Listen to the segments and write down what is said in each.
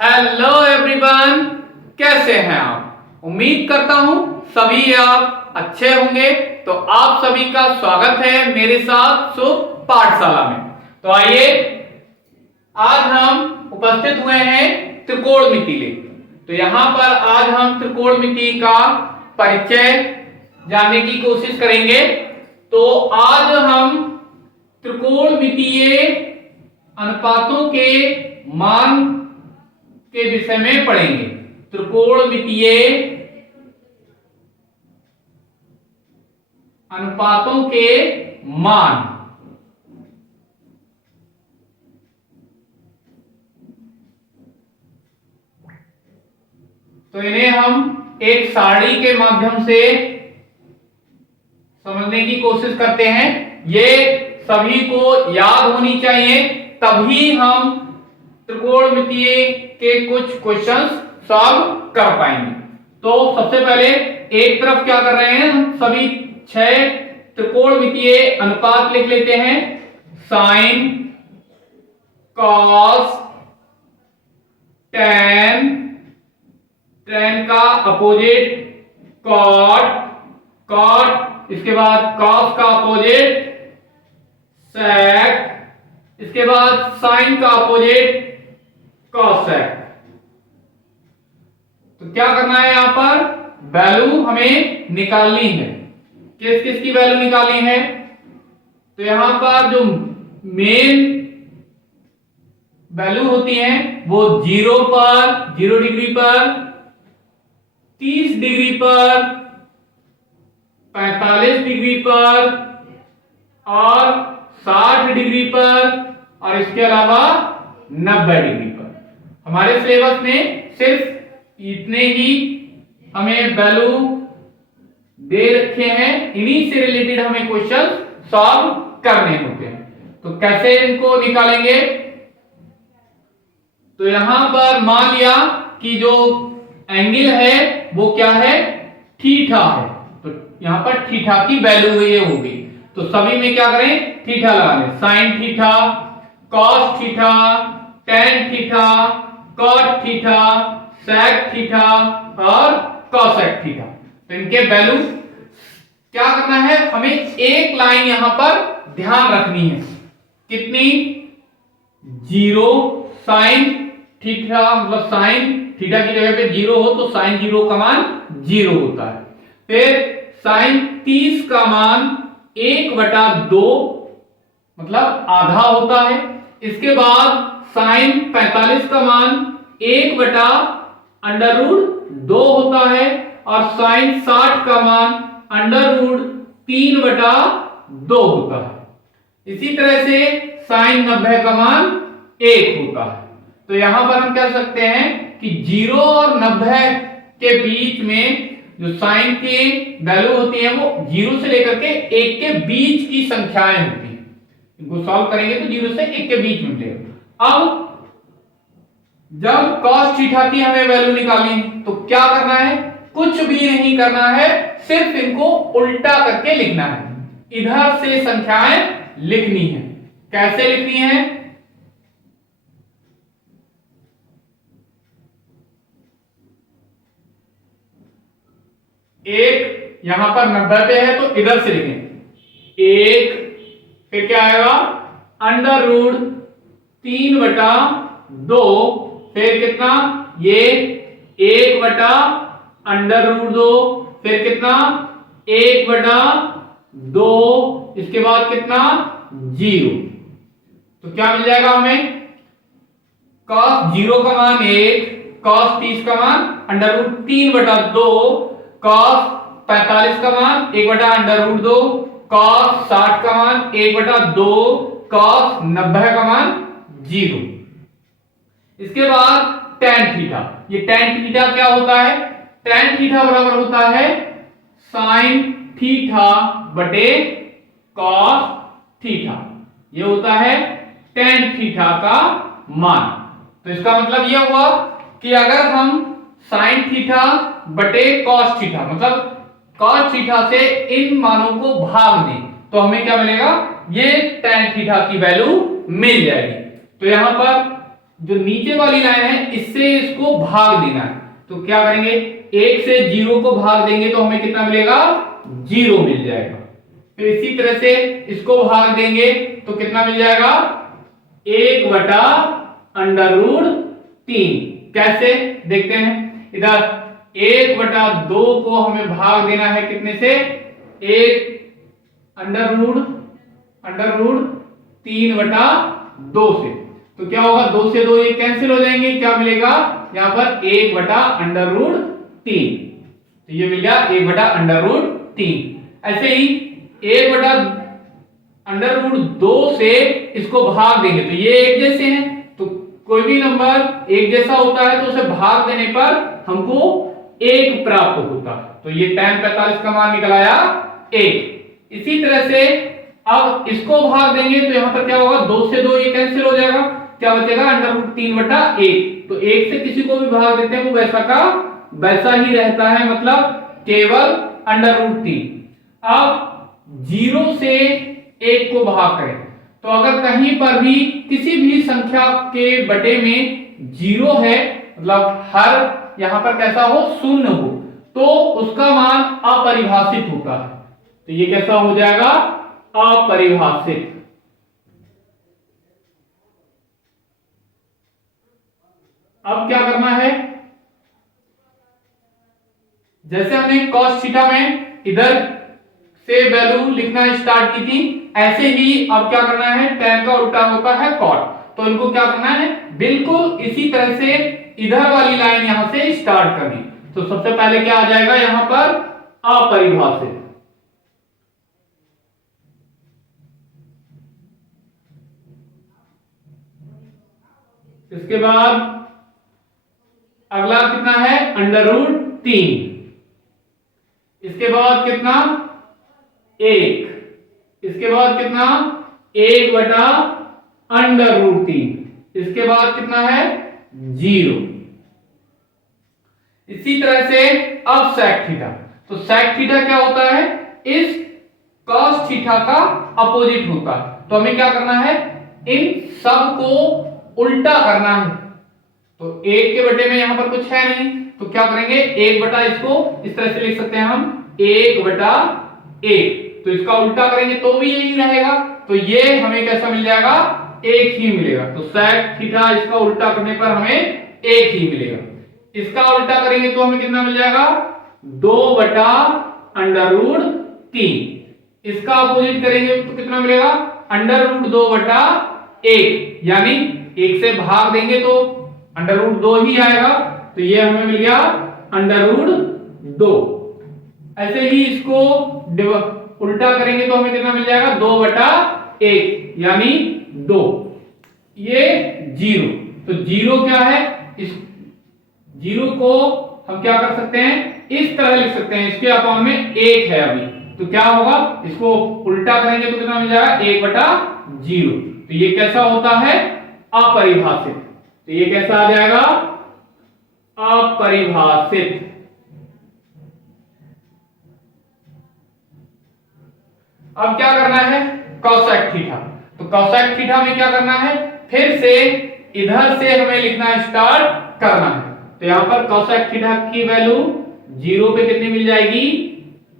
Hello everyone, कैसे हैं आप। उम्मीद करता हूं सभी आप अच्छे होंगे। तो आप सभी का स्वागत है मेरे साथ शुभ पाठशाला में। तो आइए, आज हम उपस्थित हुए हैं त्रिकोणमिति लेकर। तो यहां पर आज हम त्रिकोणमिति का परिचय जानने की कोशिश करेंगे। तो आज हम त्रिकोणमितीय अनुपातों के मान के विषय में पढ़ेंगे। त्रिकोणमितीय अनुपातों के मान। तो इन्हें हम एक सारणी के माध्यम से समझने की कोशिश करते हैं। ये सभी को याद होनी चाहिए, तभी हम त्रिकोणमितीय के कुछ क्वेश्चंस सॉल्व कर पाएंगे। तो सबसे पहले एक तरफ क्या कर रहे हैं, हम सभी 6 त्रिकोणमितीय अनुपात लिख लेते हैं। साइन, कॉस, टैन, टैन का अपोजिट कॉट, कॉट, इसके बाद कॉस का अपोजिट सेक, इसके बाद साइन का अपोजिट कॉसेक। तो क्या करना है, यहां पर वैल्यू हमें निकालनी है। किस किस की वैल्यू निकालनी है? तो यहां पर जो मेन वैल्यू होती है वो 0 पर, 0 डिग्री पर, 30 डिग्री पर, 45 डिग्री पर और 60 डिग्री पर और इसके अलावा 90 डिग्री पर। हमारे सिलेबस में सिर्फ इतने ही हमें वैल्यू दे रखे हैं। इन्हीं से रिलेटेड हमें क्वेश्चन सॉल्व करने होते हैं। तो कैसे इनको निकालेंगे? तो यहां पर मान लिया कि जो एंगल है वो क्या है, थीटा है। तो यहां पर थीटा की वैल्यू ये होगी। तो सभी में क्या करें, थीटा लगा लें। Sine theta, cos theta, tan theta, cot theta, sec theta और कॉसेक थीटा। तो इनके वैल्यू क्या करना है, हमें एक लाइन यहां पर ध्यान रखनी है। कितनी? 0 साइन थीटा, मतलब साइन थीटा की जगह पे 0 हो तो साइन 0 का मान 0 होता है। फिर साइन 30 का मान 1/2 मतलब आधा होता है। इसके बाद साइन 45 का मान 1/√2 होता है और साइन 60 का मान √3/2 होता है। इसी तरह से साइन 90 का मान 1 होता है। तो यहां पर हम कह सकते हैं कि 0 और 90 के बीच में जो साइन की वैल्यू होती है वो 0 से लेकर के 1 के बीच की संख्याएं होती हैं। इनको सॉल्व करेंगे तो 0 से 1 के बीच में मिलेगा। अब जब cos थीटा की हमें वैल्यू निकालनी है तो क्या करना है, कुछ भी नहीं करना है, सिर्फ इनको उल्टा करके लिखना है। इधर से संख्याएं लिखनी है। कैसे लिखनी है? एक यहां पर 90 पे है तो इधर से लिखें 1, फिर क्या आएगा √3/2, फिर कितना, ये 1/√2, फिर कितना 1/2, इसके बाद कितना 0। तो क्या मिल जाएगा हमें, cos 0 का मान 1, cos 30 का मान √3/2, cos 45 का मान 1/√2, cos 60 का मान 1/2, cos 90 का मान 0। इसके बाद tan थीटा। ये tan थीटा क्या होता है? tan थीटा बराबर होता है sin थीटा बटे cos थीटा। ये होता है tan थीटा का मान। तो इसका मतलब यह हुआ कि अगर हम sin थीटा बटे cos थीटा मतलब cos थीटा से इन मानों को भाग दें तो हमें क्या मिलेगा, ये tan थीटा की वैल्यू मिल जाएगी। तो यहां पर जो नीचे वाली लाइन है इससे इसको भाग देना है। तो क्या करेंगे, 1 से 0 को भाग देंगे तो हमें कितना मिलेगा, 0 मिल जाएगा। फिर इसी तरह से इसको भाग देंगे तो कितना मिल जाएगा, 1/√3। कैसे देखते हैं, इधर 1/2 को हमें भाग देना है कितने से, 1/√3/2 से। तो क्या होगा, 2 से 2 ये कैंसिल हो जाएंगे, क्या मिलेगा यहां पर 1/√3। तो ये मिल गया 1/√3। ऐसे ही 1/√2 से इसको भाग देंगे तो ये एक जैसे हैं, तो कोई भी नंबर एक जैसा होता है तो उसे भाग देने पर हमको 1 प्राप्त होता है। तो ये tan 45 का मान निकल आया 1। इसी तरह से अब इसको भाग देंगे तो यहां पर क्या होगा, 2 से 2 ये कैंसिल हो जाएगा, क्या बचेगा √3/1। तो 1 से किसी को भी भाग देते हैं वो वैसा का वैसा ही रहता है, मतलब केवल √3। अब 0 से 1 को भाग करें तो अगर कहीं पर भी किसी भी संख्या के बटे में 0 है, मतलब हर यहां पर कैसा हो, शून्य हो, तो उसका मान अपरिभाषित होता है। तो ये कैसा हो जाएगा, अपरिभाषित। अब क्या करना है, जैसे हमने cos थीटा में इधर से वैल्यू लिखना स्टार्ट की थी, ऐसे ही अब क्या करना है, tan का उल्टा होता है cot। तो इनको क्या करना है, बिल्कुल इसी तरह से इधर वाली लाइन यहां से स्टार्ट करनी। तो सबसे पहले क्या आ जाएगा यहां पर, अपरिभाषित। इसके बाद अगला कितना है, √3। इसके बाद कितना, 1। इसके बाद कितना, 1/√3। इसके बाद कितना है, 0। इसी तरह से अब sec थीटा। तो sec थीटा क्या होता है, इस cos थीटा का अपोजिट होता है। तो हमें क्या करना है, इन सब को उल्टा करना है। तो 1 के बटे में यहां पर कुछ है नहीं, तो क्या करेंगे, 1 इसको इस तरह से लिख सकते हैं हम, 1/1। तो इसका उल्टा करेंगे तो भी यही रहेगा, तो ये हमें कैसा मिल जाएगा, 1 ही मिलेगा। तो sec थीटा इसका उल्टा करने पर हमें 1 ही मिलेगा। इसका उल्टा करेंगे तो हमें कितना मिल जाएगा, 2/√3। इसका अपोजिट करेंगे तो कितना मिलेगा, √2/1। यानी 1 से भाग देंगे तो √2 ही आएगा, तो ये हमें मिल गया √2। ऐसे ही इसको उल्टा करेंगे तो हमें कितना मिल जाएगा, 2/1 यानी 2। ये 0। तो 0 क्या है, इस 0 को हम क्या कर सकते हैं, इस तरह लिख सकते हैं, इसके अपॉन में 1 है अभी, तो क्या होगा, इसको उल्टा करेंगे तो कितना मिल जाएगा, 1/0। तो ये कैसा होता है, अपरिभाषित। तो ये कैसा आ जाएगा, अपरिभाषित। अब क्या करना है, cosec थीटा। तो cosec थीटा में क्या करना है, फिर से इधर से हमें लिखना स्टार्ट करना है। तो यहां पर cosec थीटा की वैल्यू 0 पे कितनी मिल जाएगी,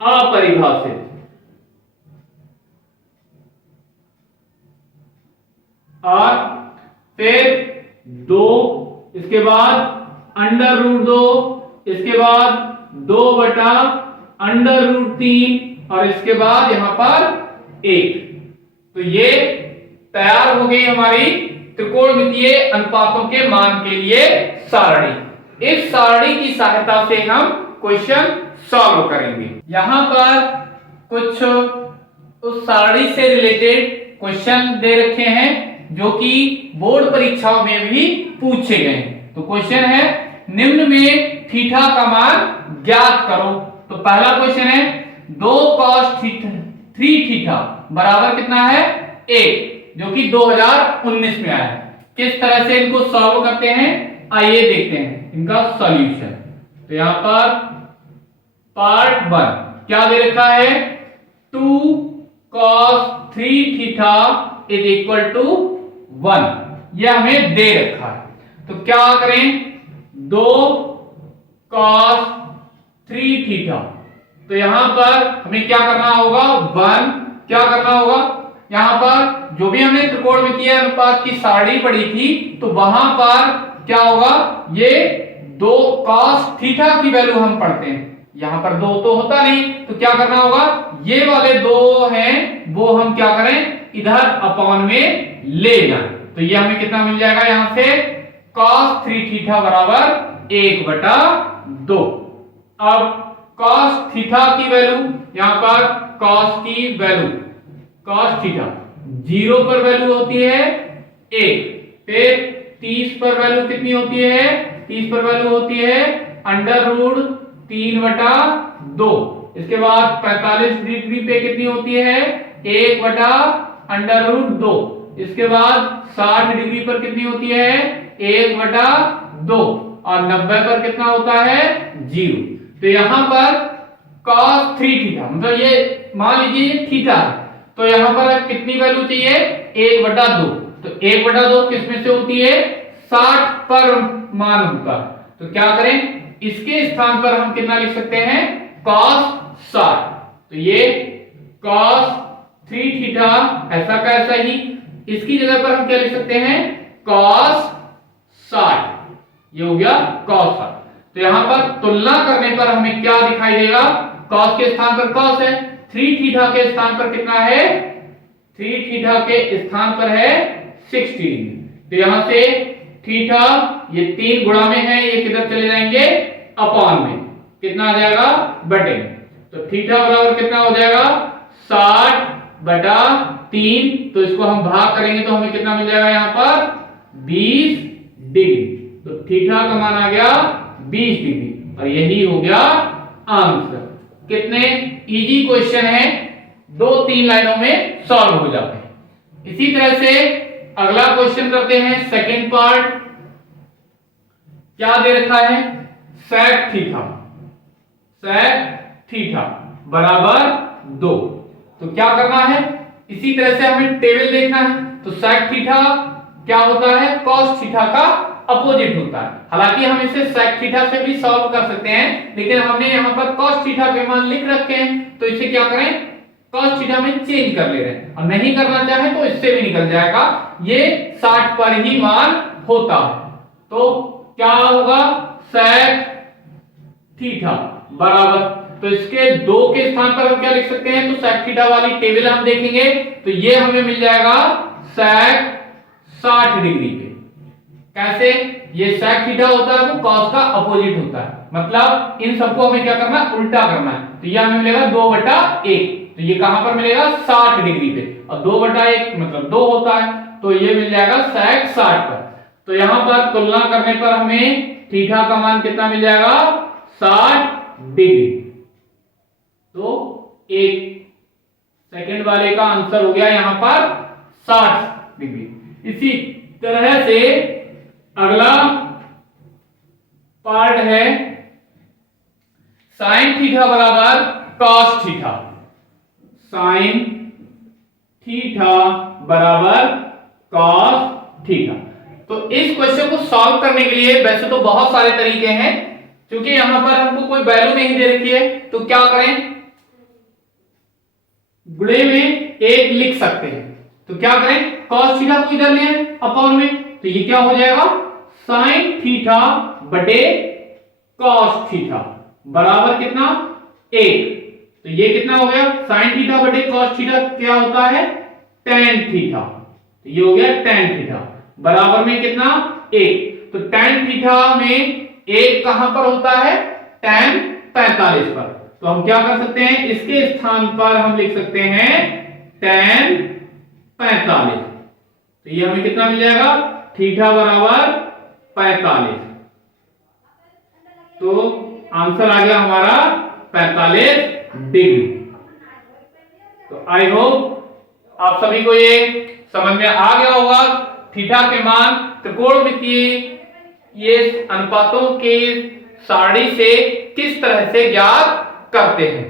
अपरिभाषित। और फिर 2, इसके बाद √2, इसके बाद 2/√3 और इसके बाद यहां पर 1। तो ये तैयार हो गई हमारी त्रिकोणमितीय अनुपातों के मान के लिए सारणी। इस सारणी की सहायता से हम क्वेश्चन सॉल्व करेंगे। यहां पर कुछ उस सारणी से रिलेटेड क्वेश्चन दे रखे हैं जो कि बोर्ड परीक्षाओं में भी पूछे गए हैं। तो क्वेश्चन है, निम्न में थीटा का मान ज्ञात करो। तो पहला क्वेश्चन है, 2 cos 3 थीटा बराबर कितना है, 1, जो कि 2019 में आया है। किस तरह से इनको सॉल्व करते हैं, आइए देखते हैं इनका सॉल्यूशन। तो यहां पर पार्ट 1 क्या दे रखा है, 2 cos 3 theta is equal to 1। ये हमें दे रखा है। तो क्या करें, 2 cos 3 थीटा। तो यहां पर हमें क्या करना होगा, 1 क्या करना होगा, यहां पर जो भी हमने त्रिकोण में किया अनुपात की सारणी पड़ी थी, तो वहां पर क्या होगा, ये 2 cos थीटा की वैल्यू हम पढ़ते हैं, यहां पर 2 तो होता नहीं, तो क्या करना होगा, ये वाले 2 हैं वो हम क्या करें, इधर अपॉन में ले जाएं। तो ये हमें कितना मिल जाएगा, यहां से cos 3 थीटा बराबर 1/2। अब cos थीटा की वैल्यू, यहां पर cos की वैल्यू, cos थीटा 0 पर वैल्यू होती है 1, फिर 30 पर वैल्यू कितनी होती है, 30 पर वैल्यू होती है √3/2। इसके बाद 45 डिग्री पे कितनी होती है, 1/√2। इसके बाद 60 डिग्री पर कितनी होती है, 1/2, और 90 पर कितना होता है, 0। तो यहां पर cos 3 थीटा, मतलब ये मान लीजिए ये थीटा है, तो यहां पर कितनी वैल्यू चाहिए, 1/2। तो 1/2 किस में से होती है, 60 पर मान होता है। तो क्या करें, इसके स्थान पर हम कितना लिख सकते हैं, cos 60। तो ये cos 3 थीटा ऐसा का ऐसा ही, इसकी जगह पर हम क्या लिख सकते हैं, cos 60। ये हो गया cos 60। तो यहां पर तुलना करने पर हमें क्या दिखाई देगा, cos के स्थान पर cos है, 3 थीटा के स्थान पर कितना है, 3 थीटा के स्थान पर है 60। तो यहां से थीटा ये 3 गुणा में है, ये किधर चले जाएंगे, अपॉन में, कितना आ जाएगा, बटे। तो थीटा बराबर कितना हो जाएगा, 60/3। तो इसको हम भाग करेंगे तो हमें कितना मिल जाएगा, यहां पर 20 डिग्री। तो थीटा का मान आ गया 20 डिग्री, और यही हो गया आंसर। कितने इजी क्वेश्चन है, 2-3 लाइनों में सॉल्व हो जाते हैं। इसी तरह से अगला क्वेश्चन करते हैं, सेकंड पार्ट। क्या दे रखा है, sec थीटा बराबर 2। तो क्या करना है, इसी तरह से हमें टेबल देखना है। तो sec थीटा क्या होता है, cos थीटा का अपोजिट होता है। हालांकि हम इसे sec थीटा से भी सॉल्व कर सकते हैं, लेकिन हमने यहां पर cos थीटा के मान लिख रखे हैं, तो इसे क्या करें, cos थीटा में चेंज कर ले रहे हैं, और नहीं करना चाहे तो इससे भी निकल जाएगा, ये 60 पर ही मान होता है। तो क्या होगा, sec थीटा बराबर, तो इसके 2 के स्थान पर हम क्या लिख सकते हैं, तो sec थीटा वाली टेबल हम देखेंगे, तो ये हमें मिल जाएगा sec 60 डिग्री पे। कैसे, ये sec थीटा होता है वो cos का अपोजिट होता है, मतलब इन सबको हमें क्या करना है, उल्टा करना है। तो ये हमें मिलेगा 2/1। तो ये कहां पर मिलेगा, 60 डिग्री पे, और 2/1 मतलब 2 होता है, तो ये मिल जाएगा sec 60 पर। तो यहां पर तुलना करने पर हमें थीटा का मान कितना मिल जाएगा, 60 डिग्री। तो एक सेकंड वाले का आंसर हो गया यहां पर 60 डिग्री। इसी तरह से अगला पार्ट है sin थीटा बराबर cos थीटा। sin थीटा बराबर cos थीटा। तो इस क्वेश्चन को सॉल्व करने के लिए वैसे तो बहुत सारे तरीके हैं, क्योंकि यहां पर हमको कोई वैल्यू नहीं दे रखी है, तो क्या करें, गुणे में 1 लिख सकते हैं। तो क्या करें, cos थीटा को इधर ले आए अपॉन में, तो ये क्या हो जाएगा, sin थीटा बटे cos थीटा बराबर कितना, 1। तो ये कितना हो गया, sin थीटा बटे cos थीटा क्या होता है, tan थीटा। तो ये हो गया tan थीटा बराबर में कितना, 1। तो tan थीटा में 1 कहां पर होता है, tan 45 पर। तो हम क्या कर सकते हैं, इसके स्थान पर हम लिख सकते हैं tan 45। तो ये हमें कितना मिल जाएगा, थीटा बराबर 45। तो आंसर आ गया हमारा 45 डिग्री। तो आई होप आप सभी को ये समझ में आ गया होगा, थीटा के मान त्रिकोणमितीय ये अनुपातों के सारणी से किस तरह से ज्ञात करते हैं।